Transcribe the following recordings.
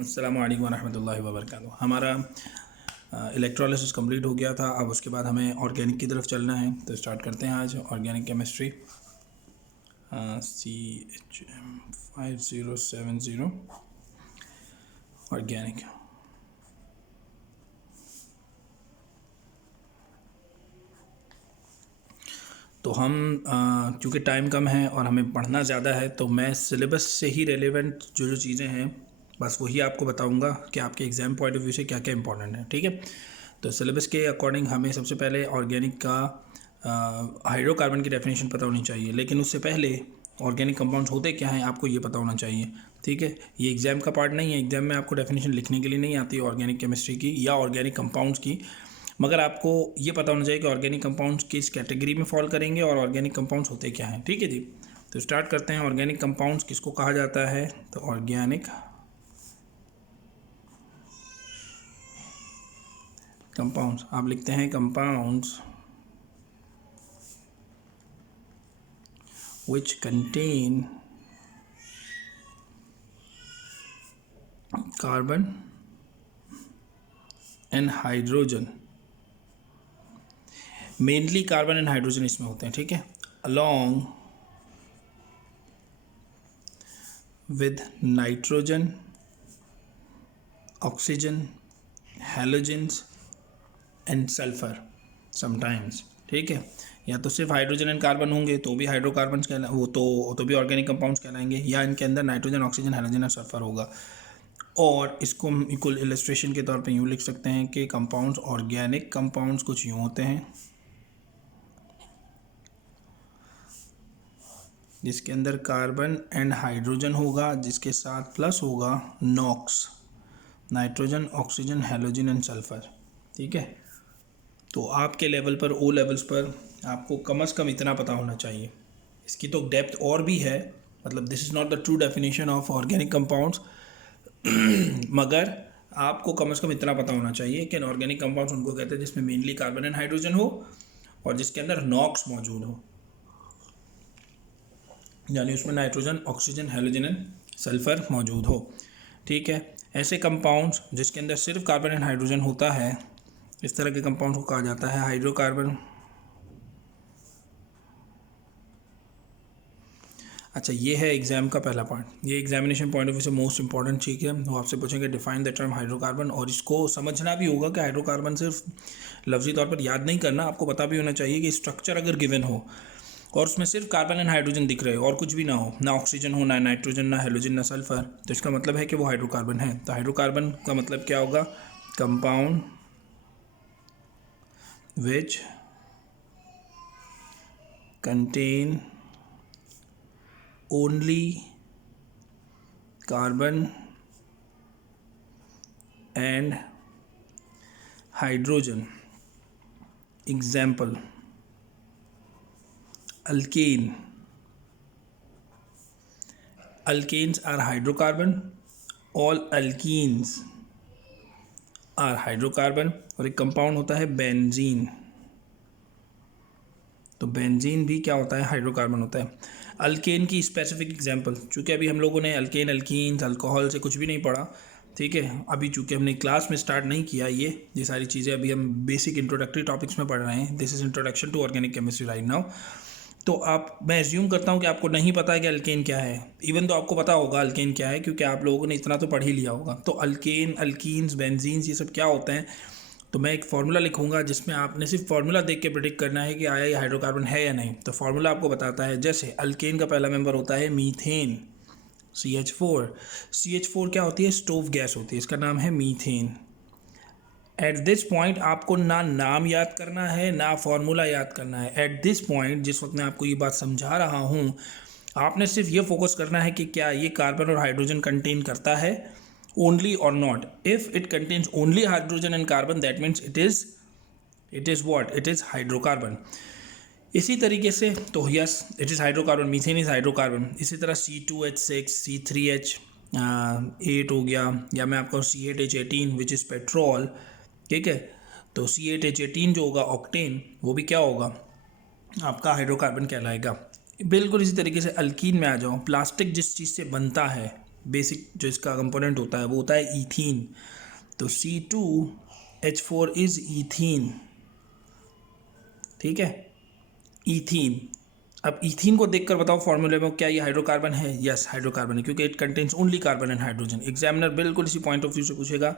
अस्सलामु अलैकुम वरहमतुल्लाहि वबरकातुहू। हमारा इलेक्ट्रोलिसिस कंप्लीट हो गया था। अब उसके बाद हमें ऑर्गेनिक की तरफ चलना है, तो स्टार्ट करते हैं आज ऑर्गेनिक केमिस्ट्री। CHM5070 organic. तो हम चूँकि टाइम कम है और हमें पढ़ना ज़्यादा है, तो मैं सिलेबस से ही रेलेवेंट जो चीज़ें हैं बस वही आपको बताऊंगा कि आपके एग्ज़ाम पॉइंट ऑफ व्यू से क्या क्या इंपॉर्टेंट है। ठीक है, तो सिलेबस के अकॉर्डिंग हमें सबसे पहले ऑर्गेनिक का हाइड्रोकार्बन की डेफिनेशन पता होनी चाहिए, लेकिन उससे पहले ऑर्गेनिक कंपाउंड्स होते क्या हैं आपको ये पता होना चाहिए। ठीक है, ये एग्ज़ाम का पार्ट नहीं है, एग्ज़ाम में आपको डेफिनेशन लिखने के लिए नहीं आती ऑर्गेनिक केमिस्ट्री की या ऑर्गेनिक कंपाउंड्स की, मगर आपको ये पता होना चाहिए कि ऑर्गेनिक कंपाउंड्स किस कैटेगरी में फॉल करेंगे और ऑर्गेनिक कंपाउंड्स होते क्या हैं। ठीक है जी, तो स्टार्ट करते हैं। ऑर्गेनिक कंपाउंड्स किसको कहा जाता है? तो ऑर्गेनिक कंपाउंड्स आप लिखते हैं compounds which contain carbon and hydrogen, mainly carbon and hydrogen इसमें होते हैं। ठीक है, along with nitrogen, oxygen, halogens and sulphur sometimes. ठीक है, या तो सिर्फ हाइड्रोजन एंड कार्बन होंगे तो भी हाइड्रोकार्बन्स कहला वो तो भी ऑर्गेनिक कंपाउंड्स कहलाएंगे, या इनके अंदर नाइट्रोजन, ऑक्सीजन, हैलोजन और सल्फर होगा। और इसको हम इक्वल इलस्ट्रेशन के तौर पे यूँ लिख सकते हैं कि कंपाउंड्स, ऑर्गेनिक कंपाउंड्स कुछ यूँ होते हैं जिसके अंदर कार्बन एंड हाइड्रोजन होगा, जिसके साथ प्लस होगा NOX, nitrogen, oxygen, halogen and sulphur. ठीक है, तो आपके लेवल पर, ओ लेवल्स पर आपको कम से कम इतना पता होना चाहिए। इसकी तो डेप्थ और भी है, मतलब this is not the true definition of organic compounds, मगर आपको कम से कम इतना पता होना चाहिए कि ऑर्गेनिक कंपाउंड्स उनको कहते हैं जिसमें मेनली कार्बन एंड हाइड्रोजन हो और जिसके अंदर नॉक्स मौजूद हो, यानी उसमें nitrogen, oxygen, halogen and sulphur मौजूद हो। ठीक है, ऐसे कंपाउंड्स जिसके अंदर सिर्फ कार्बन एंड हाइड्रोजन होता है, इस तरह के कंपाउंड को कहा जाता है हाइड्रोकार्बन। अच्छा, ये है एग्जाम का पहला पार्ट, ये एग्जामिनेशन पॉइंट ऑफ व्यू से मोस्ट इंपॉर्टेंट चीज़ है। वो आपसे पूछेंगे डिफाइन द टर्म हाइड्रोकार्बन, और इसको समझना भी होगा कि हाइड्रोकार्बन सिर्फ लफ्जी तौर पर याद नहीं करना, आपको पता भी होना चाहिए कि स्ट्रक्चर अगर गिवन हो और उसमें सिर्फ कार्बन एंड हाइड्रोजन दिख रहे हो और कुछ भी ना हो, ना ऑक्सीजन हो, ना नाइट्रोजन, ना हैलोजन, ना सल्फर, तो इसका मतलब है कि वो हाइड्रोकार्बन है। तो हाइड्रोकार्बन का मतलब क्या होगा? Compound which contain only carbon and hydrogen. Example, alkane. Alkanes are hydrocarbon, all alkenes are hydrocarbon। और एक कंपाउंड होता है बेंजीन, तो बेंजीन भी क्या होता है? हाइड्रोकार्बन होता है। अल्केन की स्पेसिफिक एग्जांपल, चूँकि अभी हम लोगों ने अल्केन, अल्कीन्स, अल्कोहल से कुछ भी नहीं पढ़ा, ठीक है, अभी चूँकि हमने क्लास में स्टार्ट नहीं किया ये सारी चीज़ें, अभी हम बेसिक इंट्रोडक्टरी टॉपिक्स में पढ़ रहे हैं। This is introduction to organic chemistry right now. तो मैं एज्यूम करता हूँ कि आपको नहीं पता है कि अल्केन क्या है, इवन तो आपको पता होगा अल्केन क्या है क्योंकि आप लोगों ने इतना तो पढ़ ही लिया होगा। तो अल्केन, अल्कीन्स, बेंजीन्स, ये सब क्या होते हैं? तो मैं एक फार्मूला लिखूंगा जिसमें आपने सिर्फ फार्मूला देख के प्रेडिक्ट करना है कि आया ये हाइड्रोकार्बन है या नहीं। तो फार्मूला आपको बताता है, जैसे अल्केन का पहला मेंबर होता है मीथेन, CH4। CH4 क्या होती है? स्टोव गैस होती है, इसका नाम है मीथेन। एट दिस पॉइंट आपको ना नाम याद करना है ना फॉर्मूला याद करना है। एट दिस पॉइंट, जिस वक्त मैं आपको ये बात समझा रहा हूँ, आपने सिर्फ ये फोकस करना है कि क्या ये कार्बन और हाइड्रोजन कंटेन करता है ओनली और not. If it contains only hydrogen and carbon, that means it is what? It is hydrocarbon. इसी तरीके से, तो yes, it is hydrocarbon, methane is hydrocarbon. इसी तरह C2H6, C3H8 हो गया, या मैं आपको C8H18 विच इज़ पेट्रोल। ठीक है, तो C8H18 जो होगा ऑक्टेन, वो भी क्या होगा? आपका हाइड्रोकार्बन कहलाएगा। बिल्कुल इसी तरीके से अल्कीन में आ जाओ, प्लास्टिक जिस चीज़ से बनता है, बेसिक जो इसका कंपोनेंट होता है वो होता है ईथीन। तो C2H4 इज ईथीन, ठीक है, ईथीन। अब ईथीन को देखकर बताओ फॉर्मूले में क्या ये हाइड्रोकार्बन है? यस, हाइड्रोकार्बन है, क्योंकि it contains only carbon and hydrogen. Examiner बिल्कुल इसी पॉइंट ऑफ व्यू से पूछेगा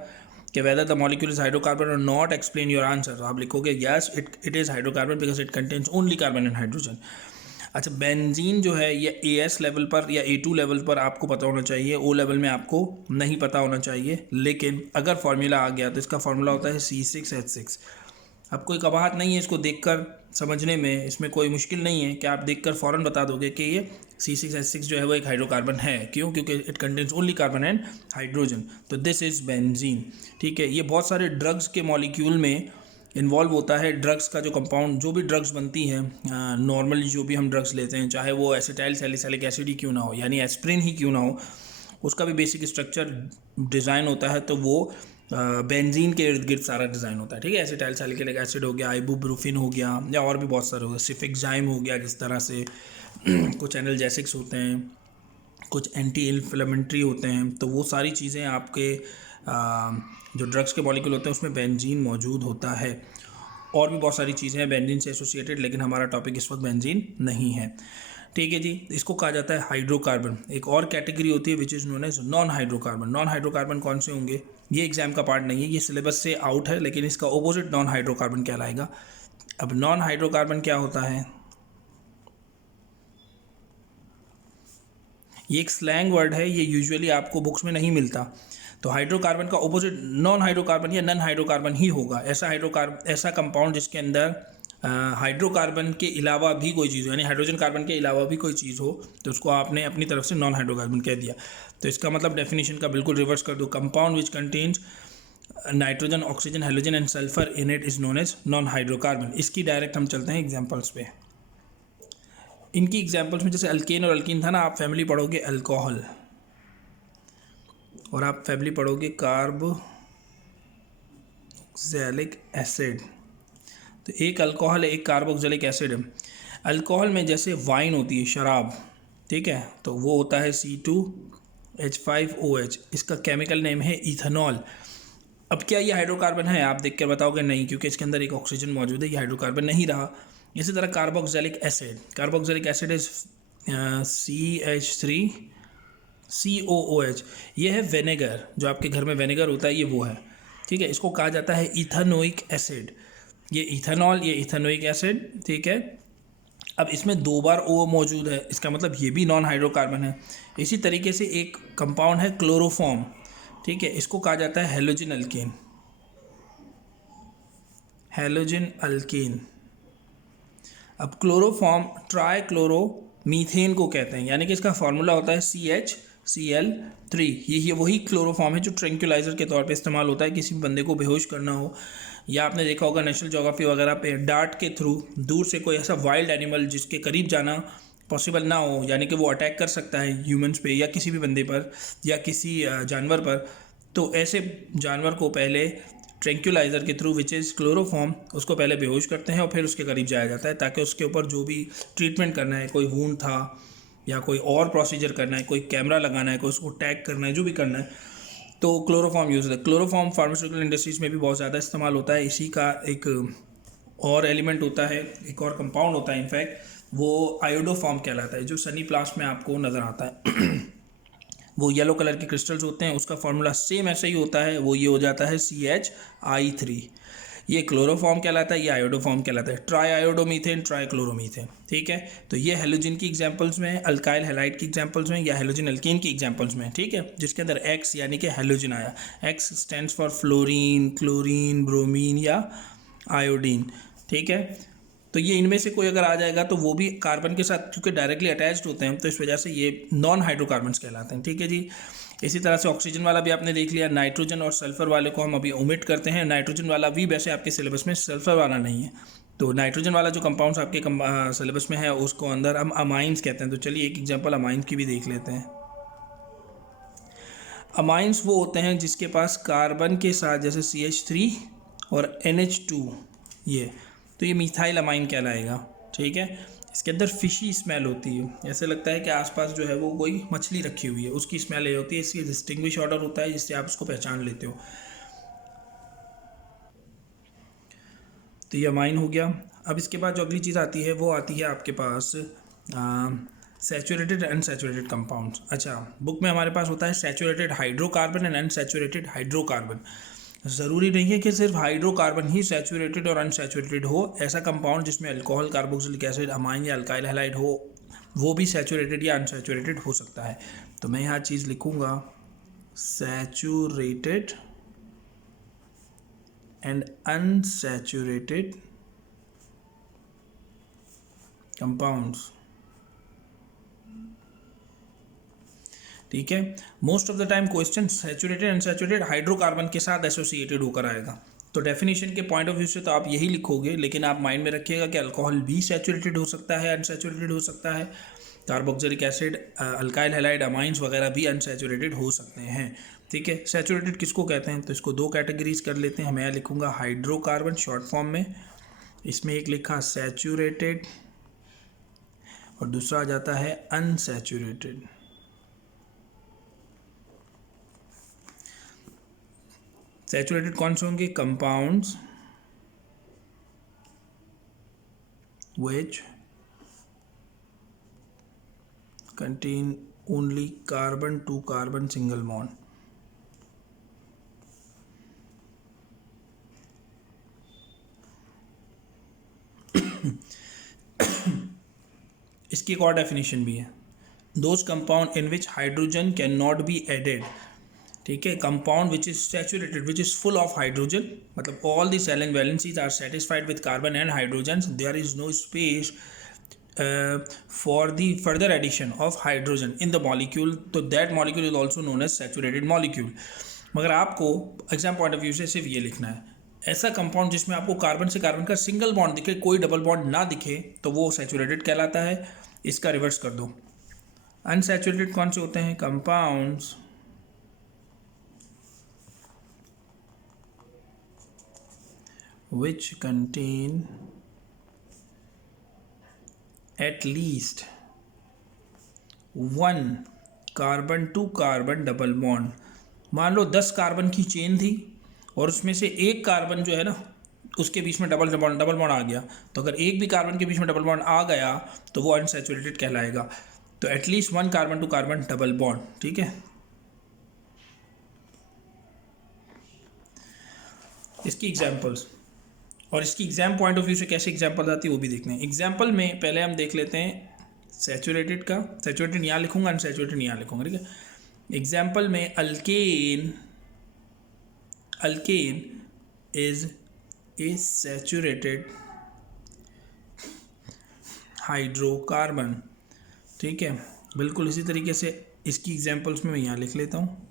कि whether the molecule is hydrocarbon और नॉट, एक्सप्लेन योर आंसर। तो आप लिखोगे yes it is hydrocarbon because it contains only carbon and hydrogen. अच्छा, बेंजीन जो है ये AS लेवल पर या A2 लेवल पर आपको पता होना चाहिए, O लेवल में आपको नहीं पता होना चाहिए। लेकिन अगर फार्मूला आ गया तो इसका फार्मूला होता है C6H6। अब कोई कबाहत नहीं है इसको देखकर समझने में, इसमें कोई मुश्किल नहीं है कि आप देखकर फ़ौरन बता दोगे कि ये C6H6 जो है वो एक हाइड्रोकार्बन है। क्यों? क्योंकि it contains only carbon and hydrogen. तो दिस इज़ बेंजीन, ठीक है। ये बहुत सारे ड्रग्स के मॉलिक्यूल में इन्वॉल्व होता है। ड्रग्स का जो कंपाउंड, जो भी ड्रग्स बनती हैं नॉर्मली, जो भी हम ड्रग्स लेते हैं, चाहे वो एसिटाइल सैलिसिलिक एसिड ही क्यों ना हो, यानी एस्प्रिन ही क्यों ना हो, उसका भी बेसिक स्ट्रक्चर डिज़ाइन होता है। तो वो बेंजीन के इर्द गिर्द सारा डिज़ाइन होता है, ठीक है। एसिटाइल सैलिसिलिक एसिड हो गया, इबुप्रोफेन हो गया, या और भी बहुत सारे हो गए, सिफिक्साइम हो गया, जिस तरह से कुछ एनाल्जेसिक्स होते हैं, कुछ एंटी इन्फ्लेमेटरी होते हैं। तो वो सारी चीज़ें आपके जो ड्रग्स के मॉलिक्यूल होते हैं उसमें बेंजीन मौजूद होता है। और भी बहुत सारी चीज़ें हैं बेंजीन से एसोसिएटेड, लेकिन हमारा टॉपिक इस वक्त बेंजीन नहीं है, ठीक है जी। इसको कहा जाता है हाइड्रोकार्बन। एक और कैटेगरी होती है which is known as non hydrocarbon. Non hydrocarbon कौन से होंगे? ये एग्जाम का पार्ट नहीं है, ये सिलेबस से आउट है, लेकिन इसका ऑपोजिट नॉन हाइड्रोकार्बन कहलाएगा। अब नॉन हाइड्रोकार्बन क्या होता है? ये एक स्लैंग वर्ड है, ये यूजुअली आपको बुक्स में नहीं मिलता। तो हाइड्रोकार्बन का ऑपोजिट नॉन हाइड्रोकार्बन या नन हाइड्रोकार्बन ही होगा। ऐसा कंपाउंड जिसके अंदर हाइड्रोकार्बन के अलावा भी कोई चीज़ हो, यानी हाइड्रोजन कार्बन के अलावा भी कोई चीज़ हो, तो उसको आपने अपनी तरफ से नॉन हाइड्रोकार्बन कह दिया। तो इसका मतलब डेफिनेशन का बिल्कुल रिवर्स कर दो। Compound which contains nitrogen, oxygen, hydrogen and sulphur in it is known as non hydrocarbon. इसकी डायरेक्ट हम चलते हैं एग्जाम्पल्स पे। इनकी एग्जाम्पल्स में जैसे अल्केन और अल्कीन था ना, आप फैमिली पढ़ोगे अल्कोहल और आप फैमिली पढ़ोगे कार्बोक्सिलिक एसिड। तो एक अल्कोहल है, एक कार्बोक्सिलिक एसिड है। अल्कोहल में जैसे वाइन होती है, शराब, ठीक है, तो वो होता है C2H5OH। इसका केमिकल नेम है इथेनॉल। अब क्या ये हाइड्रोकार्बन है? आप देख कर बताओगे नहीं, क्योंकि इसके अंदर एक ऑक्सीजन मौजूद है, ये हाइड्रोकार्बन नहीं रहा। इसी तरह कार्बोक्सिलिक एसिड इज CH3COOH। ये है विनेगर, जो आपके घर में विनेगर होता है, ये वो है, ठीक है। इसको कहा जाता है इथेनोइक एसिड। ये इथेनॉल, ये इथेनोइक एसिड, ठीक है। अब इसमें 2 बार O मौजूद है, इसका मतलब ये भी नॉन हाइड्रोकार्बन है। इसी तरीके से एक कंपाउंड है क्लोरोफॉर्म, ठीक है, इसको कहा जाता है हेलोजन अल्केन। Halogen alkane. अब क्लोरोफॉर्म ट्राइक्लोरोमीथेन को कहते हैं, यानी कि इसका फार्मूला होता है CHCl3। ये वही क्लोरोफॉर्म है जो ट्रैंक्विलाइजर के तौर पे इस्तेमाल होता है किसी भी बंदे को बेहोश करना हो, या आपने देखा होगा नेशनल ज्योग्राफी वगैरह पे डार्ट के थ्रू दूर से कोई ऐसा वाइल्ड एनिमल जिसके करीब जाना पॉसिबल ना हो, यानी कि वो अटैक कर सकता है ह्यूमंस पे या किसी भी बंदे पर या किसी जानवर पर, तो ऐसे जानवर को पहले ट्रैंक्विलाइजर के थ्रू विच इज़ क्लोरोफॉर्म, उसको पहले बेहोश करते हैं और फिर उसके करीब जाया जाता है, ताकि उसके ऊपर जो भी ट्रीटमेंट करना है, कोई वूंड था या कोई और प्रोसीजर करना है, कोई कैमरा लगाना है, कोई उसको टैग करना है, जो भी करना है, तो क्लोरोफॉर्म यूज़ होता है। क्लोरोफॉर्म फार्मास्यूटिकल इंडस्ट्रीज़ में भी बहुत ज़्यादा इस्तेमाल होता है। इसी का एक और एलिमेंट होता है, एक और कंपाउंड होता है इनफैक्ट, वो आयोडोफॉर्म कहलाता है, जो सनी प्लास्ट में आपको नज़र आता है। वो येलो कलर के क्रिस्टल्स होते हैं, उसका फार्मूला सेम ऐसा ही होता है, वो ये हो जाता है CHI3। ये क्लोरोफॉर्म कहलाता है, ये आयोडोफॉर्म कहलाता है, ट्राई आयोडोमीथेन, ट्राई क्लोरोमीथेन, ठीक है। तो ये हेलोजन की एग्जांपल्स में, अल्काइल हैलाइड की एग्जांपल्स में, या हेलोजन अल्केन की एग्जांपल्स में, ठीक है, जिसके अंदर X यानी कि हेलोजन आया। X stands for fluorine, chlorine, bromine या आयोडीन, ठीक है। तो ये इनमें से कोई अगर आ जाएगा तो वो भी कार्बन के साथ क्योंकि डायरेक्टली अटैच्ड होते हैं, तो इस वजह से ये नॉन हाइड्रोकार्बन्स कहलाते हैं, ठीक है जी। इसी तरह से ऑक्सीजन वाला भी आपने देख लिया। नाइट्रोजन और सल्फर वाले को हम अभी ओमिट करते हैं। नाइट्रोजन वाला भी वैसे आपके सिलेबस में, सल्फर वाला नहीं है। तो नाइट्रोजन वाला जो कंपाउंड्स आपके सिलेबस में है उसको अंदर हम अमाइंस कहते हैं। तो चलिए एक एग्जांपल अमाइंस की भी देख लेते हैं। अमाइंस वो होते हैं जिसके पास कार्बन के साथ जैसे CH3 और NH2, ये तो ये मिथाइल अमाइन कहलाएगा, ठीक है। इसके अंदर फिशी स्मेल होती है, ऐसे लगता है कि आसपास जो है वो कोई मछली रखी हुई है, उसकी स्मेल ये होती है। इसकी डिस्टिंग्विश ऑर्डर होता है जिससे आप उसको पहचान लेते हो। तो ये अमाइन हो गया। अब इसके बाद जो अगली चीज़ आती है वो आती है आपके पास सैचुरेटेड अनसैचुरेटेड कंपाउंड्स। अच्छा, बुक में हमारे पास होता है saturated hydrocarbon and unsaturated hydrocarbon. ज़रूरी नहीं है कि सिर्फ हाइड्रोकार्बन ही सैचुरेटेड और अनसैचुरेटेड हो। ऐसा कंपाउंड जिसमें अल्कोहल, कार्बोक्सिलिक एसिड, अमाइन या अल्काइल हैलाइड हो, वो भी सैचुरेटेड या अनसैचुरेटेड हो सकता है। तो मैं यहाँ चीज़ लिखूँगा सैचुरेटेड एंड अनसैचुरेटेड कंपाउंड्स। ठीक है, most of the time question saturated unsaturated hydrocarbon के साथ एसोसिएटेड होकर आएगा। तो डेफिनेशन के पॉइंट ऑफ व्यू से तो आप यही लिखोगे, लेकिन आप माइंड में रखिएगा कि अल्कोहल भी सैचुरेटेड हो सकता है, अनसैचुरेटेड हो सकता है। Carboxylic acid, alkyl halide, amines वगैरह भी अनसैचुरेटेड हो सकते हैं। ठीक है, सैचुरेटेड किसको कहते हैं? तो इसको दो कैटेगरीज कर लेते हैं। मैं लिखूंगा हाइड्रोकार्बन शॉर्ट फॉर्म में, इसमें एक लिखा सैचुरेटेड और दूसरा आ जाता है अनसैचुरेटेड। सैचुरेटेड कौन से होंगे? Compounds which contain only carbon to carbon single bond। इसकी एक और डेफिनेशन भी है, those compound in which hydrogen can not be added. ठीक है, compound which is saturated which is full of hydrogen, मतलब all the cell and valencies are satisfied with carbon and hydrogen, there is no space for the further addition of hydrogen in the molecule, तो that molecule is also known as saturated molecule. मगर आपको exam point of view से सिर्फ ये लिखना है, ऐसा compound जिसमें आपको कार्बन से कार्बन का सिंगल बॉन्ड दिखे, कोई डबल बॉन्ड ना दिखे, तो वो सैचुरेटेड कहलाता है। इसका रिवर्स कर दो। अनसैचुरेटेड कौन से होते हैं? Compounds which contain at least one carbon to carbon double bond. मान लो 10 कार्बन की चेन थी और उसमें से एक कार्बन जो है ना, उसके बीच में डबल बॉन्ड आ गया, तो अगर एक भी कार्बन के बीच में डबल बॉन्ड आ गया तो वो अनसैचुरेटेड कहलाएगा। तो at least one carbon to carbon double bond. ठीक है, इसकी एग्जाम्पल्स और इसकी एग्जाम पॉइंट ऑफ व्यू से कैसे एग्जाम्पल आती है वो भी देखते हैं। एग्जाम्पल में पहले हम देख लेते हैं सैचुरेटेड का। सैचुरेटेड यहाँ लिखूंगा, अनसैचुरेटेड यहाँ लिखूंगा। ठीक है, एग्जाम्पल में alkane is a saturated hydrocarbon. ठीक है, बिल्कुल इसी तरीके से इसकी एग्जाम्पल्स में मैं यहाँ लिख लेता हूँ,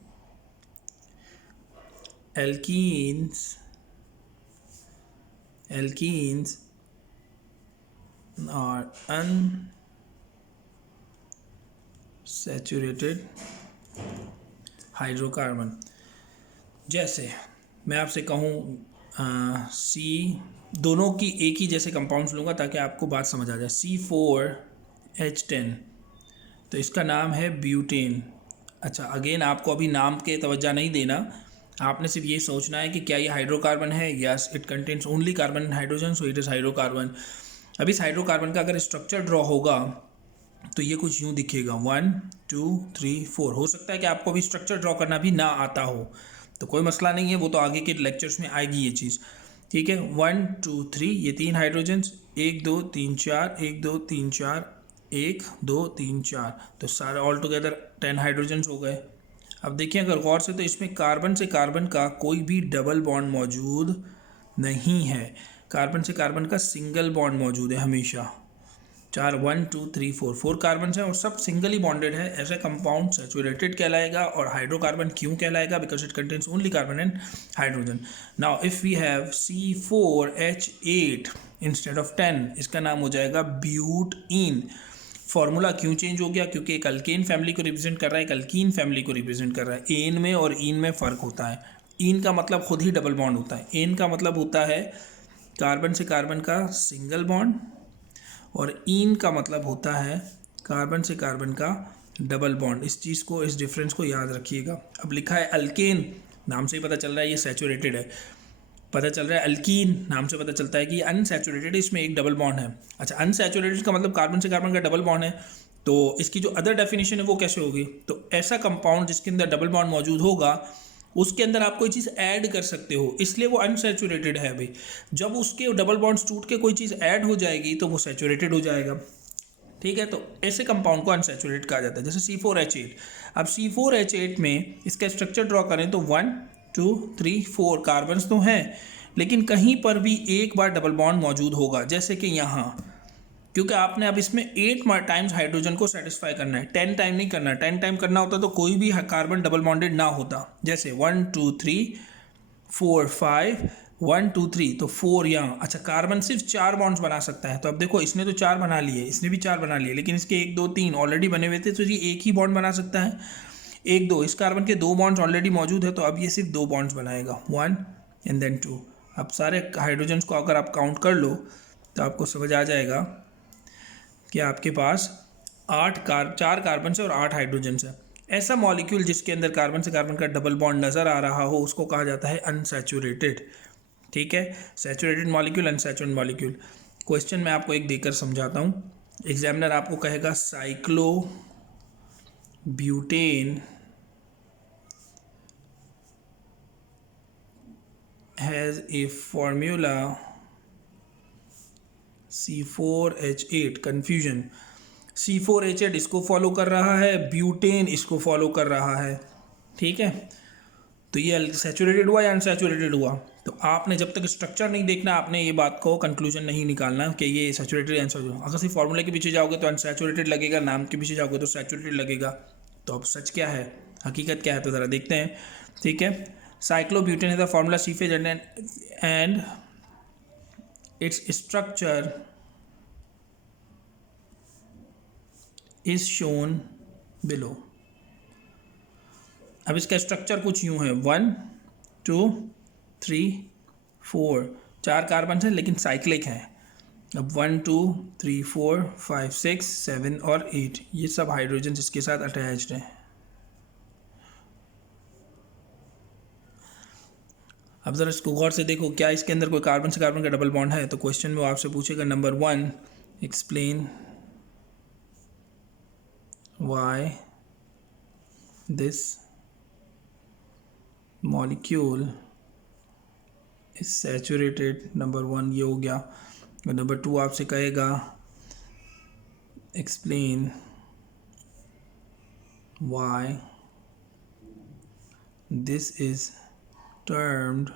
एल्कीन्स are unsaturated हाइड्रोकार्बन। जैसे मैं आपसे कहूँ सी, दोनों की एक ही जैसे कंपाउंड्स लूँगा ताकि आपको बात समझ आ जाए। C4H10, तो इसका नाम है ब्यूटेन। अच्छा, अगेन आपको अभी नाम के तवज्जो नहीं देना, आपने सिर्फ ये सोचना है कि क्या ये हाइड्रोकार्बन है। Yes, it contains only carbon and hydrogen, so it is hydrocarbon. अब इस हाइड्रोकार्बन का अगर स्ट्रक्चर ड्रॉ होगा तो ये कुछ यूँ दिखेगा, 1 2 3 4। हो सकता है कि आपको अभी स्ट्रक्चर ड्रॉ करना भी ना आता हो, तो कोई मसला नहीं है, वो तो आगे के लेक्चर्स में आएगी ये चीज़। ठीक है, 1 2 3, ये 3 हाइड्रोजन्स, 1 2 3 4, 1 2 3 4, 1 2 3 4, तो सारे ऑल टुगेदर 10 हाइड्रोजन्स हो गए। अब देखिए अगर गौर से, तो इसमें कार्बन से कार्बन का कोई भी डबल बॉन्ड मौजूद नहीं है, कार्बन से कार्बन का सिंगल बॉन्ड मौजूद है हमेशा। 4 1 2 3 4 4 कार्बन हैं और सब सिंगल ही बॉन्डेड है। ऐसा कंपाउंड सैचुरेटेड कहलाएगा। और हाइड्रोकार्बन क्यों कहलाएगा? Because it contains only carbon and hydrogen. Now if we have C4H8 instead of 10, इसका नाम हो जाएगा ब्यूटीन। फॉर्मूला क्यों चेंज हो गया? क्योंकि एक अल्केन फैमिली को रिप्रेजेंट कर रहा है, एक अल्कीन फैमिली को रिप्रेजेंट कर रहा है। एन में और ईन में फ़र्क होता है। ईन का मतलब खुद ही डबल बॉन्ड होता है, एन का मतलब होता है कार्बन से कार्बन का सिंगल बॉन्ड, और इन का मतलब होता है कार्बन से कार्बन का डबल बॉन्ड। इस चीज़ को, इस डिफरेंस को याद रखिएगा। अब लिखा है अल्केन, नाम से ही पता चल रहा है ये सैचुरेटेड है। पता चल रहा है अल्कीन, नाम से पता चलता है कि अनसैचुरेटेड, इसमें एक डबल बॉन्ड है। अच्छा, अनसैचुरेटेड का मतलब कार्बन से कार्बन का डबल बॉन्ड है, तो इसकी जो अदर डेफिनेशन है वो कैसे होगी? तो ऐसा कंपाउंड जिसके अंदर डबल बॉन्ड मौजूद होगा उसके अंदर आप कोई चीज़ ऐड कर सकते हो, इसलिए वो अनसैचुरेटेड है। अभी जब उसके डबल बॉन्ड्स टूट के कोई चीज़ ऐड हो जाएगी तो वो सैचुरेटेड हो जाएगा। ठीक है, तो ऐसे कंपाउंड को अनसैचुरेटेड कहा जाता है, जैसे C4H8। अब C4H8 में इसका स्ट्रक्चर ड्रॉ करें तो 1 2 3 4 कार्बन्स तो हैं, लेकिन कहीं पर भी एक बार डबल बॉन्ड मौजूद होगा, जैसे कि यहाँ, क्योंकि आपने अब इसमें 8 टाइम्स हाइड्रोजन को सेटिस्फाई करना है, 10 टाइम नहीं करना। 10 टाइम करना होता तो कोई भी कार्बन डबल बॉन्डेड ना होता, जैसे 1 2 3 4 5 1 2 3, तो 4 यहाँ। अच्छा, कार्बन सिर्फ 4 बॉन्ड्स बना सकता है, तो अब देखो इसने तो 4 बना लिए, इसने भी 4 बना लिए, लेकिन इसके 1 2 3 ऑलरेडी बने हुए थे, तो ये एक ही बॉन्ड बना सकता है। 1 2, इस कार्बन के 2 बॉन्ड्स ऑलरेडी मौजूद है, तो अब ये सिर्फ 2 बॉन्ड्स बनाएगा, 1 एंड देन 2। अब सारे हाइड्रोजन्स को अगर आप काउंट कर लो तो आपको समझ आ जाएगा कि आपके पास 4 कार्बन है और 8 हाइड्रोजन है। ऐसा मॉलिक्यूल जिसके अंदर कार्बन से कार्बन का डबल बॉन्ड नज़र आ रहा हो उसको कहा जाता है अनसैचुरेटेड। ठीक है, saturated molecule, unsaturated molecule. Question मैं आपको एक देकर समझाता हूँ। एग्जामिनर आपको कहेगा cyclo butane has a formula C4H8, confusion. C4H8 इसको फॉलो कर रहा है, ब्यूटेन इसको फॉलो कर रहा है। ठीक है, तो ये सैचुरेटेड हुआ या अनसैचुरेटेड हुआ? तो आपने जब तक स्ट्रक्चर नहीं देखना, आपने ये बात को कंक्लूजन नहीं निकालना कि ये सैचुरेटेड या अनसैचुरेटेड। अगर सिर्फ फॉर्मूले के पीछे जाओगे तो अनसैचुरेटेड लगेगा, नाम के पीछे जाओगे तो सैचुरेटेड लगेगा। तो अब सच क्या है, हकीकत क्या है, तो ज़रा देखते हैं। ठीक है, cyclobutane is the formula C4H8 and its structure is shown below. अब इसका स्ट्रक्चर कुछ यूँ है, 1 2 3 4, 4 कार्बन है लेकिन साइक्लिक है। अब 1 2 3 4 5 6 7 और 8, ये सब हाइड्रोजन इसके साथ अटैच्ड हैं। अब ज़रा इसको गौर से देखो, क्या इसके अंदर कोई कार्बन से कार्बन का डबल बॉन्ड है? तो क्वेश्चन में वो आपसे पूछेगा, number 1, explain why this molecule is saturated. Number 1 ये हो गया। और नंबर 2 आपसे कहेगा explain why this is termed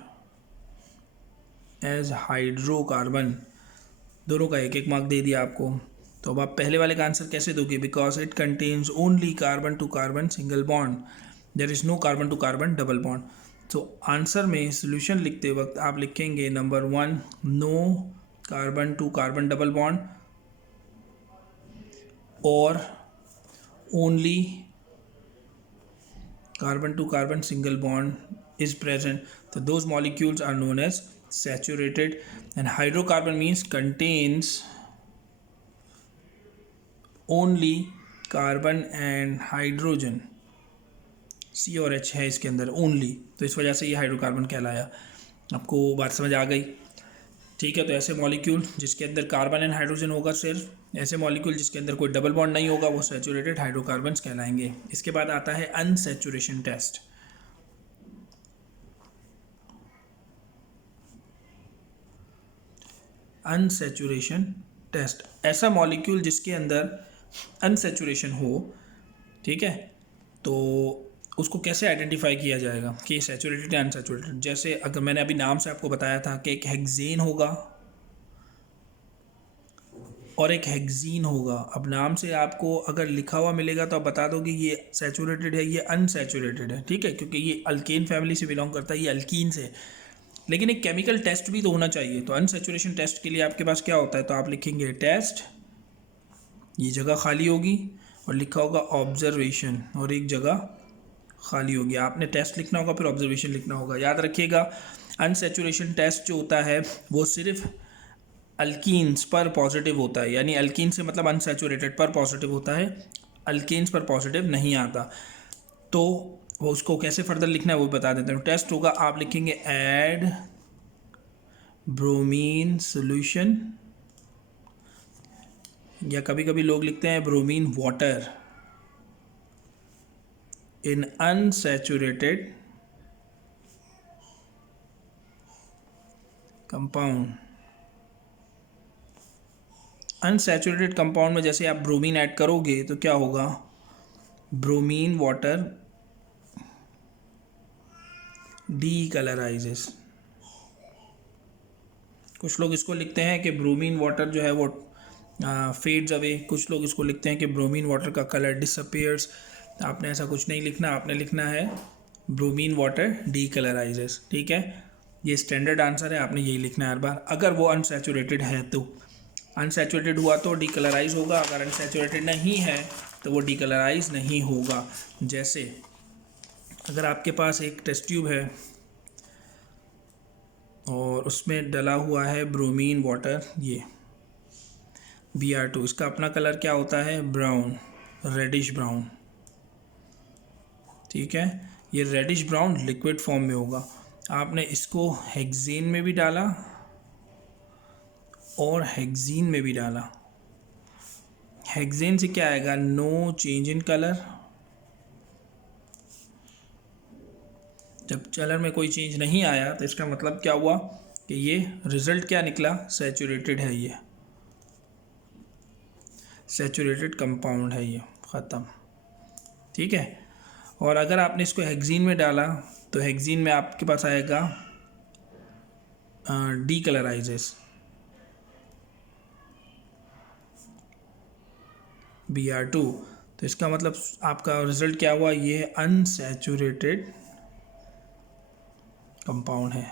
as hydrocarbon. दोनों का एक एक मार्क दे दिया आपको। तो अब आप पहले वाले का आंसर कैसे दोगे? Because it contains only carbon to carbon single bond, there is no carbon to carbon double bond. तो आंसर में सोल्यूशन लिखते वक्त आप लिखेंगे number 1, no carbon to carbon double bond और only carbon to carbon single bond is present, so those molecules are known as saturated. And hydrocarbon means contains only carbon and hydrogen, C और H है इसके अंदर only, तो इस वजह से ये हाइड्रोकार्बन कहलाया। आपको बात समझ आ गई? ठीक है, तो ऐसे मॉलिक्यूल जिसके अंदर कार्बन एंड हाइड्रोजन होगा सिर्फ, ऐसे मॉलिक्यूल जिसके अंदर कोई डबल बॉन्ड नहीं होगा वो सैचुरेटेड हाइड्रोकार्बन्स कहलाएंगे। इसके बाद आता है अनसैचुरेशन टेस्ट। अनसैचुरेशन टेस्ट, ऐसा मॉलिक्यूल जिसके अंदर अनसैचुरेशन हो, ठीक है, तो उसको कैसे आइडेंटिफाई किया जाएगा कि सैचुरेटेड या अनसैचुरेटेड? जैसे अगर मैंने अभी नाम से आपको बताया था कि एक हेक्सेन होगा और एक हेक्सीन होगा। अब नाम से आपको अगर लिखा हुआ मिलेगा तो आप बता दो कि ये सैचुरेटेड है, ये अनसैचुरेटेड है। ठीक है, क्योंकि ये अल्केन फैमिली से बिलोंग करता है, ये अल्कीन से। लेकिन एक केमिकल टेस्ट भी तो होना चाहिए। तो अनसैचुरेशन टेस्ट के लिए आपके पास क्या होता है? तो आप लिखेंगे टेस्ट, ये जगह खाली होगी और लिखा होगा ऑब्जर्वेशन, और एक जगह खाली होगी। आपने टेस्ट लिखना होगा फिर ऑब्जर्वेशन लिखना होगा। याद रखिएगा, अनसैचुरेशन टेस्ट जो होता है वो सिर्फ अल्कीन्स पर पॉजिटिव होता है, यानी अल्कीन से मतलब अनसैचुरेटेड पर पॉजिटिव होता है, अल्केन्स पर पॉजिटिव नहीं आता। तो वो उसको कैसे फर्दर लिखना है वो बता देते हैं। टेस्ट होगा, आप लिखेंगे ऐड ब्रोमीन सॉल्यूशन, या कभी कभी लोग लिखते हैं bromine water in unsaturated compound. Unsaturated compound में जैसे आप ब्रोमीन ऐड करोगे तो क्या होगा, ब्रोमीन वाटर डीकलराइजेस। कुछ लोग इसको लिखते हैं कि ब्रोमीन वाटर जो है वो फेड्स अवे, कुछ लोग इसको लिखते हैं कि ब्रोमीन वाटर का कलर डिसअपियर्स। आपने ऐसा कुछ नहीं लिखना, आपने लिखना है ब्रोमीन वाटर डीकलराइजेस, ठीक है। ये स्टैंडर्ड आंसर है, आपने यही लिखना है हर बार। अगर वो अनसैचुरेटेड है तो, अनसैचुरेटेड हुआ तो डीकलराइज होगा, अगर अनसैचुरेटेड नहीं है तो वो डीकलराइज नहीं होगा। जैसे अगर आपके पास एक टेस्ट ट्यूब है और उसमें डला हुआ है ब्रोमीन वाटर, ये Br2, इसका अपना कलर क्या होता है, ब्राउन, रेडिश ब्राउन, ठीक है। ये रेडिश ब्राउन लिक्विड फॉर्म में होगा। आपने इसको हेक्सेन में भी डाला और हेक्सीन में भी डाला। हेक्सेन से क्या आएगा, नो चेंज इन कलर, जब कलर में कोई चेंज नहीं आया तो इसका मतलब क्या हुआ कि ये रिजल्ट क्या निकला, सैचुरेटेड है, ये सैचुरेटेड कंपाउंड है, ये ख़त्म, ठीक है। और अगर आपने इसको हेक्सीन में डाला तो हेक्सीन में आपके पास आएगा डीकलराइजेस, Br2। तो इसका मतलब आपका रिजल्ट क्या हुआ, ये अनसैचुरेटेड कंपाउंड है,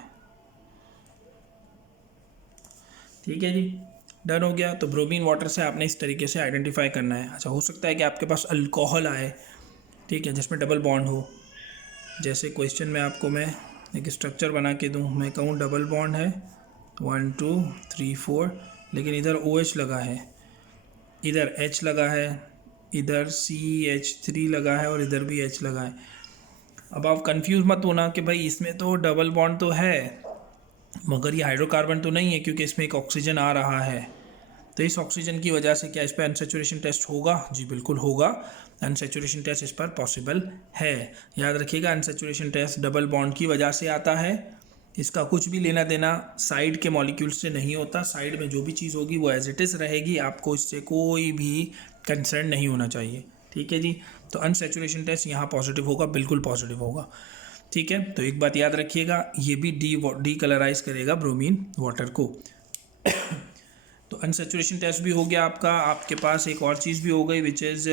ठीक है जी। डन हो गया। तो ब्रोमीन वाटर से आपने इस तरीके से आइडेंटिफाई करना है। अच्छा, हो सकता है कि आपके पास अल्कोहल आए, ठीक है, जिसमें डबल बॉन्ड हो। जैसे क्वेश्चन में आपको मैं एक स्ट्रक्चर बना के दूं, मैं कहूँ डबल बॉन्ड है 1 2 3 4, लेकिन इधर OH लगा है, इधर H लगा है, इधर CH3 लगा है और इधर भी H लगा है। अब आप कंफ्यूज मत होना कि भाई इसमें तो डबल बॉन्ड तो है मगर ये हाइड्रोकार्बन तो नहीं है, क्योंकि इसमें एक ऑक्सीजन आ रहा है। तो इस ऑक्सीजन की वजह से क्या इस पर अनसैचुरेशन टेस्ट होगा? जी बिल्कुल होगा, अनसैचुरेशन टेस्ट इस पर पॉसिबल है। याद रखिएगा, अनसैचुरेशन टेस्ट डबल बॉन्ड की वजह से आता है। इसका कुछ भी लेना देना साइड के मॉलिक्यूल्स से नहीं होता। साइड में जो भी चीज़ होगी वो एज इट इज़ रहेगी, आपको इससे कोई भी कंसर्न नहीं होना चाहिए, ठीक है जी। तो अनसैचुरेशन टेस्ट यहाँ पॉजिटिव होगा, बिल्कुल पॉजिटिव होगा, ठीक है। तो एक बात याद रखिएगा, ये भी डी कलराइज करेगा ब्रोमीन वाटर को। तो अनसैचुरेशन टेस्ट भी हो गया आपका। आपके पास एक और चीज़ भी हो गई विच इज़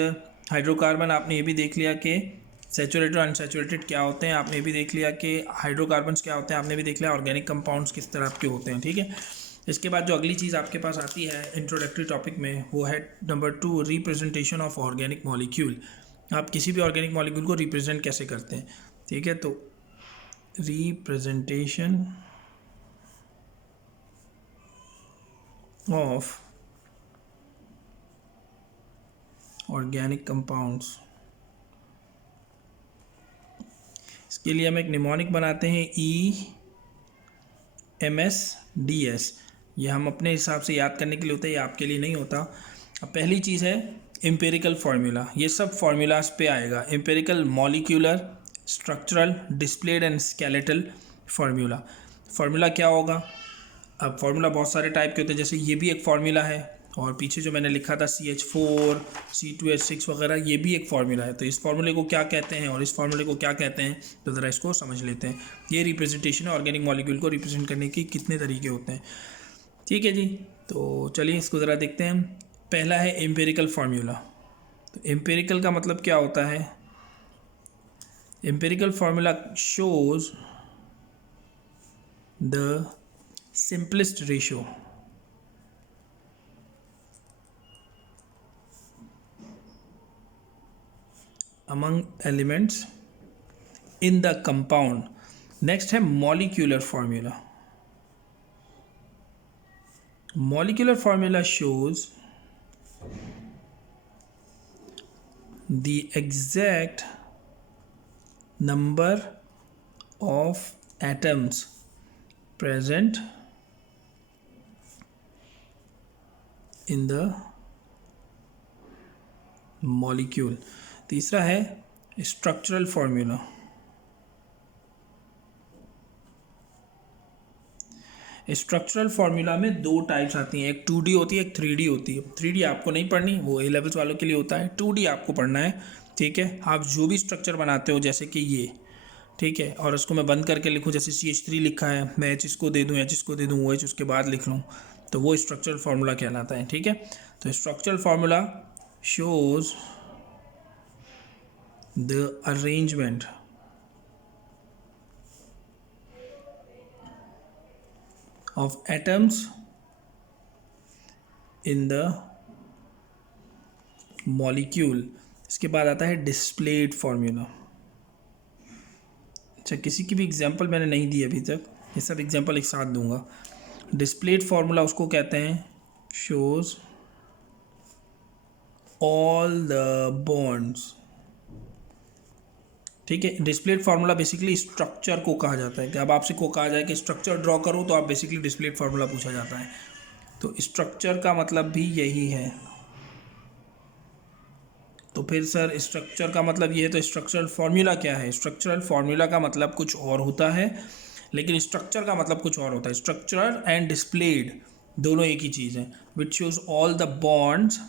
हाइड्रोकार्बन। आपने ये भी देख लिया कि सैचुरेटेड और अनसैचुरेटेड क्या होते हैं, आपने भी देख लिया कि हाइड्रोकार्बन्स क्या होते हैं, आपने भी देख लिया ऑर्गेनिक कंपाउंड्स किस तरह के होते हैं, ठीक है। इसके बाद जो अगली चीज़ आपके पास आती है इंट्रोडक्टरी टॉपिक में, वो है number 2, representation of organic molecule. आप किसी भी ऑर्गेनिक मॉलिक्यूल को रिप्रेजेंट कैसे करते हैं, ठीक है। तो रिप्रेजेंटेशन ऑफ ऑर्गेनिक कंपाउंड्स, इसके लिए हम एक निमोनिक बनाते हैं EMSDS। ये हम अपने हिसाब से याद करने के लिए होता है, ये आपके लिए नहीं होता। अब पहली चीज़ है एम्पिरिकल फार्मूला। ये सब फार्मूलाज पे आएगा, empirical, molecular, structural, displayed and skeletal formula. Formula क्या होगा? अब फार्मूला बहुत सारे टाइप के होते हैं, जैसे ये भी एक फार्मूला है और पीछे जो मैंने लिखा था CH4 C2H6 वगैरह, ये भी एक फार्मूला है। तो इस फार्मूले को क्या कहते हैं और इस फार्मूले को क्या कहते हैं, तो ज़रा इसको समझ लेते हैं। ये रिप्रेजेंटेशन है, ऑर्गेनिक मॉलिक्यूल को रिप्रेजेंट करने के कितने तरीके होते हैं, ठीक है जी। तो चलिए इसको ज़रा देखते हैं। पहला है एम्पेरिकल फार्मूला। तो एम्पेरिकल का मतलब क्या होता है? Empirical formula shows the simplest ratio among elements in the compound. Next है molecular formula. Molecular formula shows the exact number of atoms present in the molecule. तीसरा है स्ट्रक्चरल फॉर्मूला. स्ट्रक्चरल फार्मूला में दो टाइप्स आती हैं, एक 2D होती है, एक 3D होती है. 3D आपको नहीं पढ़नी, वो ए लेवल्स वालों के लिए होता है. 2D आपको पढ़ना है. ठीक है, आप जो भी स्ट्रक्चर बनाते हो जैसे कि ये, ठीक है, और उसको मैं बंद करके लिखूँ, जैसे CH3 लिखा है, मैं H इसको दे दूँ, H इसको दे दूँ, OH उसके बाद लिख लूँ, तो वो स्ट्रक्चरल फार्मूला कहलाता है. ठीक है, तो structural formula shows the arrangement of atoms in the molecule. इसके बाद आता है डिस्प्लेड फार्मूला. अच्छा, किसी की भी एग्जांपल मैंने नहीं दी अभी तक, ये सब एग्जांपल एक साथ दूंगा. डिस्प्लेड फार्मूला उसको कहते हैं शोज ऑल द बॉन्ड्स. ठीक है, डिस्प्लेड फार्मूला बेसिकली स्ट्रक्चर को कहा जाता है. कि अब आपसे को कहा जाए कि स्ट्रक्चर ड्रॉ करो, तो आप बेसिकली डिस्प्लेड फार्मूला पूछा जाता है. तो स्ट्रक्चर का मतलब भी यही है. तो फिर सर स्ट्रक्चर का मतलब ये है, तो स्ट्रक्चरल फार्मूला क्या है? स्ट्रक्चरल फार्मूला का मतलब कुछ और होता है, लेकिन स्ट्रक्चर का मतलब कुछ और होता है. स्ट्रक्चर एंड डिस्प्लेड दोनों एक ही चीज़ है. Which shows all the bonds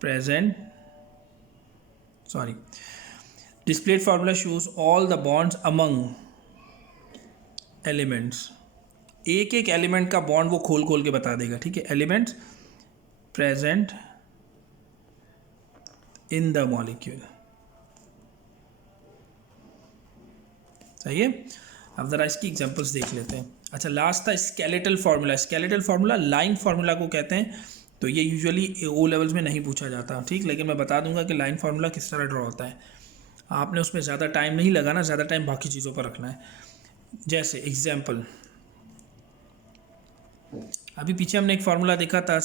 present, sorry, displayed formula shows all the bonds among elements. एक एक एलिमेंट का बॉन्ड वो खोल खोल के बता देगा. ठीक है, elements present in the molecule. सही है. अब ज़रा इसकी एग्जांपल्स देख लेते हैं. अच्छा, लास्ट था skeletal formula. Skeletal formula line formula को कहते हैं. तो ये यूजुअली ओ लेवल्स में नहीं पूछा जाता. ठीक, लेकिन मैं बता दूंगा कि लाइन फार्मूला किस तरह ड्रॉ होता है. आपने उसमें ज़्यादा टाइम नहीं लगाना, ज़्यादा टाइम बाकी चीज़ों पर रखना है. जैसे एग्जाम्पल, अभी पीछे हमने एक फार्मूला देखा था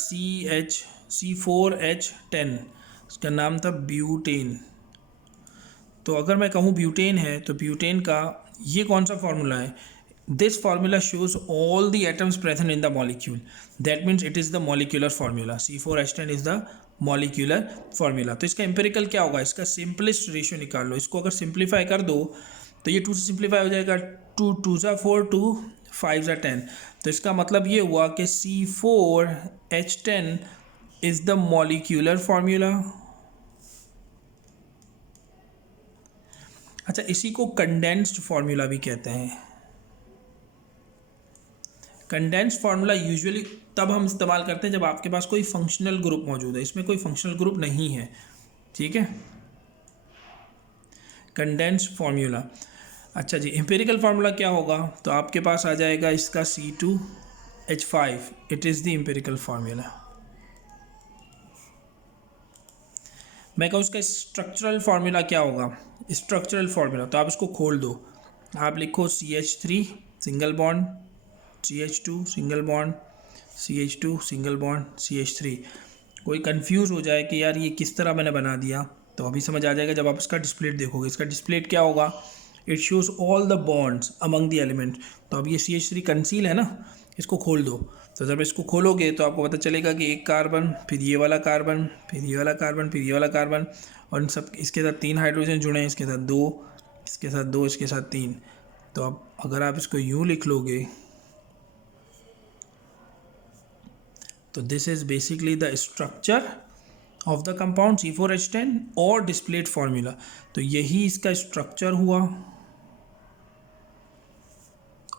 C4H10, उसका नाम था ब्यूटेन. तो अगर मैं कहूँ ब्यूटेन है, तो ब्यूटेन का ये कौन सा फार्मूला है? This formula shows all the atoms present in the molecule. That means it is the molecular formula. C4H10 is the molecular formula. तो इसका एम्पेरिकल क्या होगा? इसका सिंपलेस्ट रेशियो निकाल लो. इसको अगर सिंप्लीफाई कर दो तो ये 2 से सिंप्लीफाई हो जाएगा. 2 2 ज़ा 4, 2 5 ज़ा 10. तो इसका मतलब ये हुआ कि C4H10 is the molecular formula. अच्छा, इसी को कंडेंस्ड फार्मूला भी कहते हैं. कंडेंस्ड फार्मूला यूजुअली तब हम इस्तेमाल करते हैं जब आपके पास कोई फंक्शनल ग्रुप मौजूद है. इसमें कोई फंक्शनल ग्रुप नहीं है. ठीक है, कंडेंस्ड फार्मूला. अच्छा जी, एम्पिरिकल फार्मूला क्या होगा? तो आपके पास आ जाएगा इसका C2H5. It is the empirical formula. मैं कहूँ उसका स्ट्रक्चरल फार्मूला क्या होगा? स्ट्रक्चरल फार्मूला, तो आप इसको खोल दो. आप लिखो CH3 single bond, CH2 single bond, CH2 single bond, CH3. कोई कंफ्यूज हो जाए कि यार ये किस तरह मैंने बना दिया, तो अभी समझ आ जाएगा जब आप इसका डिस्प्लेट देखोगे. इसका डिस्प्लेट क्या होगा? It shows all the bonds among the element. तो अब ये CH3 कंसील है ना, इसको खोल दो. तो जब इसको खोलोगे तो आपको पता चलेगा कि एक कार्बन, फिर ये वाला कार्बन, फिर ये वाला कार्बन, फिर ये वाला कार्बन, और इन सब इसके साथ 3 हाइड्रोजन जुड़े हैं, इसके साथ 2, इसके साथ 2, इसके साथ 3. तो अब अगर आप इसको यूँ लिख लोगे तो this is basically the structure of the compound C4H10 और डिस्प्लेड फार्मूला. तो यही इसका स्ट्रक्चर हुआ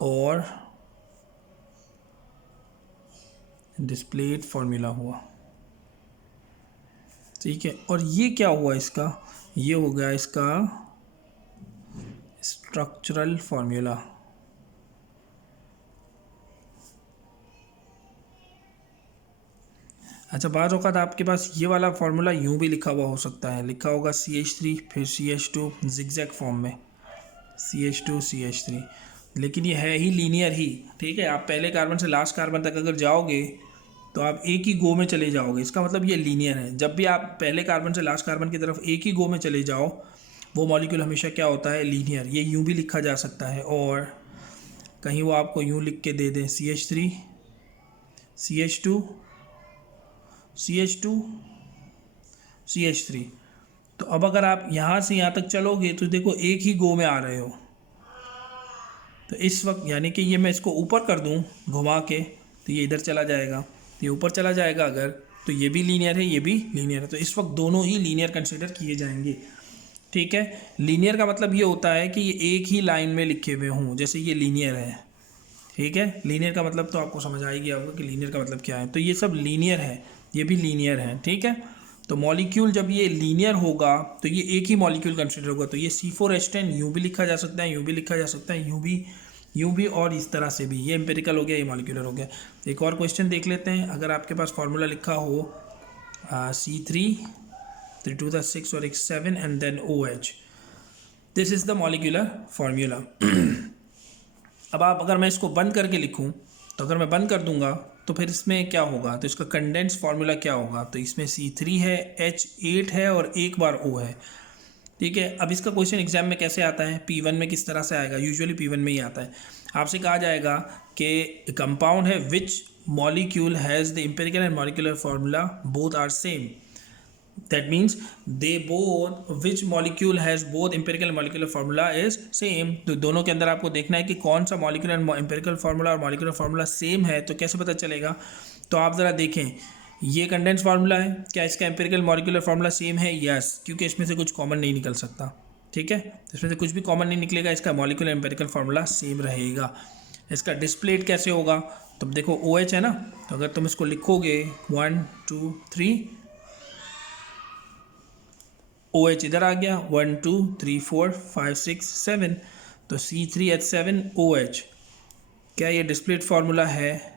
और डिस्प्लेड फार्मूला हुआ. ठीक है, और ये क्या हुआ इसका? ये हो गया इसका स्ट्रक्चरल फार्मूला. अच्छा, बाज़ औक़ात आपके पास ये वाला फार्मूला यूँ भी लिखा हुआ हो सकता है. लिखा होगा CH3 फिर CH2 जिगजैग फॉर्म में, CH2 CH3. लेकिन ये है ही लीनियर ही, ठीक है। आप पहले कार्बन से लास्ट कार्बन तक अगर जाओगे तो आप एक ही गो में चले जाओगे, इसका मतलब ये लीनियर है। जब भी आप पहले कार्बन से लास्ट कार्बन की तरफ एक ही गो में चले जाओ, वो मॉलिक्यूल हमेशा क्या होता है, लीनियर। ये यूँ भी लिखा जा सकता है, और कहीं वो आपको यूँ लिख के दे दें CH3 CH2 CH2 CH3। तो अब अगर आप यहाँ से यहाँ तक चलोगे तो देखो एक ही गो में आ रहे हो। तो इस वक्त यानी कि ये मैं इसको ऊपर कर दूँ घुमा के, तो ये इधर चला जाएगा, तो ये ऊपर चला जाएगा अगर, तो ये भी लीनियर है, ये भी लीनियर है। तो इस वक्त दोनों ही लीनियर कंसिडर किए जाएंगे, ठीक है। लीनियर का मतलब ये होता है कि ये एक ही लाइन में लिखे हुए हों, जैसे ये लीनियर है, ठीक है। लीनियर का मतलब तो आपको समझ आ ही गया होगा कि लीनियर का मतलब क्या है। तो ये सब लीनियर है, ये भी लीनियर है, ठीक है। तो मॉलिक्यूल जब ये लीनियर होगा तो ये एक ही मॉलिक्यूल कंसिडर होगा। तो ये C4H10 यूँ भी लिखा जा सकता है, यूँ भी लिखा जा सकता है, यूँ भी और इस तरह से भी। ये एम्पिरिकल हो गया, ये मॉलिक्यूलर हो गया। एक और क्वेश्चन देख लेते हैं। अगर आपके पास फार्मूला लिखा हो C3 3 to the 6 और एक 7 and then OH, this is the molecular formula. अब आप अगर मैं इसको बंद करके लिखूं, तो अगर मैं बंद कर दूंगा तो फिर इसमें क्या होगा, तो इसका कंडेंस फार्मूला क्या होगा, तो इसमें C3 है, H8 है और एक बार O है, ठीक है। अब इसका क्वेश्चन एग्जाम में कैसे आता है, P1 में किस तरह से आएगा, यूजुअली P1 में ही आता है। आपसे कहा जाएगा कि कंपाउंड है which molecule has the empirical and molecular formula both are same. That means they both, which molecule has both empirical and molecular formula is same। तो दोनों के अंदर आपको देखना है कि कौन सा molecular and empirical formula और molecular formula same है। तो कैसे पता चलेगा, तो आप ज़रा देखें, ये कंडेंस फार्मूला है, क्या इसका एम्पिरिकल मॉलिक्यूलर फार्मूला सेम है, यस, क्योंकि इसमें से कुछ कॉमन नहीं निकल सकता, ठीक है। इसमें से कुछ भी कॉमन नहीं निकलेगा, इसका मॉलिक्यूलर एम्पिरिकल फार्मूला सेम रहेगा। इसका डिस्प्लेट कैसे होगा, तो देखो OH है ना, तो अगर तुम इसको लिखोगे 1 2 3, OH इधर आ गया, 1 2 3 4 5 6 7, तो C3H7 OH। क्या ये डिस्प्लेट फार्मूला है,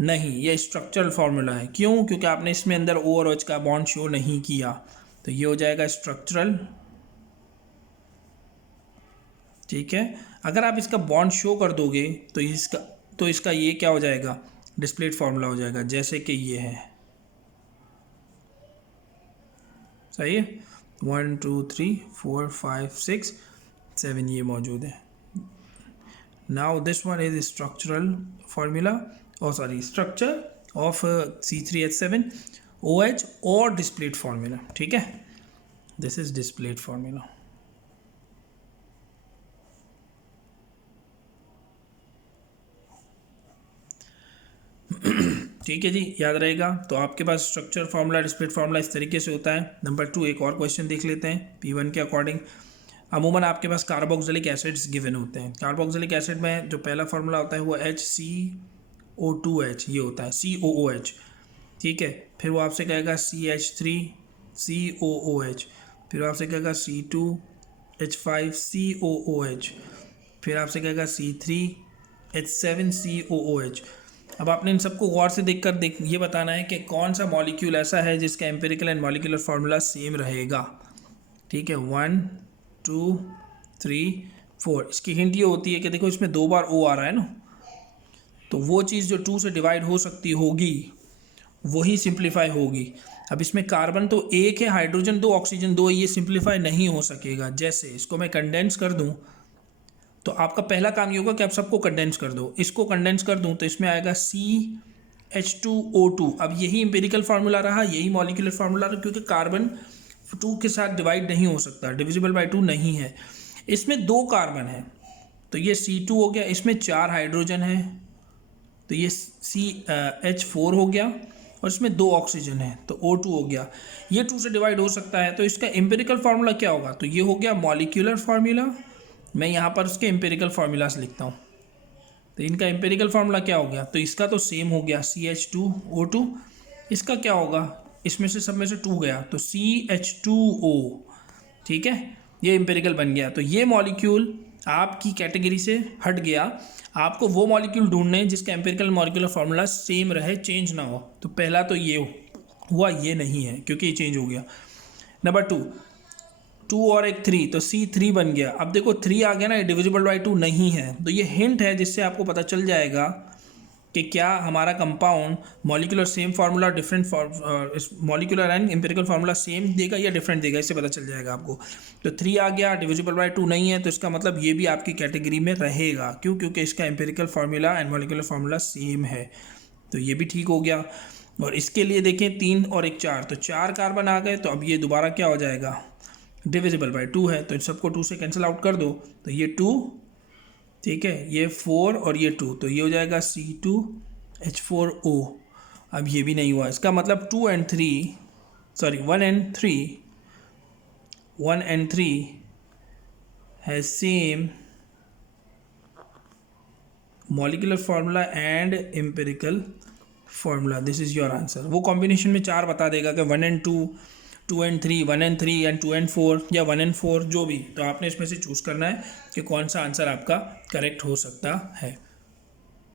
नहीं, ये स्ट्रक्चरल फार्मूला है। क्यों, क्योंकि आपने इसमें अंदर O और OH का बॉन्ड शो नहीं किया, तो ये हो जाएगा स्ट्रक्चरल, ठीक है। अगर आप इसका बॉन्ड शो कर दोगे तो इसका ये क्या हो जाएगा, डिस्प्लेट फार्मूला हो जाएगा, जैसे कि ये है, सही है। 1 2 3 4 5 6 7 ये मौजूद है। Now this one is structural formula, structure of C3H7 OH और डिस्प्लेट फार्मूला, ठीक है। This is डिस्प्लेट formula. ठीक है जी, याद रहेगा। तो आपके पास स्ट्रक्चर फार्मूला, डिस्प्लेट फार्मूला इस तरीके से होता है। नंबर 2 एक और क्वेश्चन देख लेते हैं P1 के अकॉर्डिंग। अमूमन आपके पास कार्बोक्सिलिक एसिड्स गिवन होते हैं। कार्बोक्सिलिक एसिड में जो पहला फार्मूला होता है वो HCO2H, ये होता है COOH, ठीक है। फिर वो आपसे कहेगा CH3COOH, फिर आपसे कहेगा C2H5COOH, फिर आपसे कहेगा C3H7COOH। अब आपने इन सबको गौर से देखकर ये बताना है कि कौन सा मॉलिक्यूल ऐसा है जिसका empirical and molecular formula same रहेगा, ठीक है। 1 2 3 4। इसकी हिंट ये होती है कि देखो इसमें 2 बार O आ रहा है ना, तो वो चीज़ जो 2 से डिवाइड हो सकती होगी वही सिंप्लीफाई होगी। अब इसमें कार्बन तो एक है, हाइड्रोजन 2, ऑक्सीजन 2, ये सिंप्लीफाई नहीं हो सकेगा। जैसे इसको मैं कंडेंस कर दूं, तो आपका पहला काम ये होगा कि आप सबको कंडेंस कर दो। इसको कंडेंस कर दूं तो इसमें आएगा CH2O2। अब यही एम्पिरिकल फार्मूला रहा, यही मॉलिक्यूलर फार्मूला रहा, क्योंकि कार्बन 2 के साथ डिवाइड नहीं हो सकता, डिविजिबल बाय 2 नहीं है। इसमें 2 कार्बन है तो ये C2 हो गया, इसमें 4 हाइड्रोजन है तो ये CH4 हो गया, और इसमें 2 ऑक्सीजन है तो O2 हो गया। ये 2 से डिवाइड हो सकता है, तो इसका एम्पिरिकल फार्मूला क्या होगा, तो ये हो गया मॉलिक्यूलर फार्मूला। मैं यहाँ पर उसके एम्पिरिकल फार्मूलास लिखता हूँ। तो इनका एम्पिरिकल फार्मूला क्या हो गया, तो इसका तो सेम हो गया CH2O2। इसका क्या होगा, इसमें से सब में से 2 गया तो CH2O, ठीक है, ये एम्पिरिकल बन गया। तो ये मॉलिक्यूल आपकी कैटेगरी से हट गया। आपको वो मॉलिक्यूल ढूंढने हैं जिसका एम्पिरिकल मॉलिक्यूलर फार्मूला सेम रहे, चेंज ना हो। तो पहला तो ये हुआ, ये नहीं है क्योंकि ये चेंज हो गया। नंबर 2, 2 और एक 3, तो C3 बन गया। अब देखो 3 आ गया ना, डिविजिबल बाई 2 नहीं है, तो ये हिंट है जिससे आपको पता चल जाएगा कि क्या हमारा compound molecular same formula different molecular and empirical formula same देगा या डिफरेंट देगा, इससे पता चल जाएगा आपको। तो 3 आ गया, डिविजिबल बाई 2 नहीं है, तो इसका मतलब ये भी आपकी कैटेगरी में रहेगा। क्यों? क्योंकि इसका empirical formula and molecular formula same है, तो ये भी ठीक हो गया। और इसके लिए देखें 3 और एक 4, तो 4 कार्बन आ गए, तो अब ये दोबारा क्या हो जाएगा, डिविजिबल बाई 2 है, तो इन सबको 2 से कैंसिल आउट कर दो, तो ये 2, ठीक है, ये 4 और ये 2, तो ये हो जाएगा C2H4O। अब ये भी नहीं हुआ, इसका मतलब 1 and 3 has same molecular formula and empirical formula. This is your answer. वो कॉम्बिनेशन में 4 बता देगा कि 1 and 2, 2 and 3, 1 and 3 and 2 and 4 या 1 and 4 जो भी, तो आपने इसमें से चूज़ करना है कि कौन सा आंसर आपका करेक्ट हो सकता है।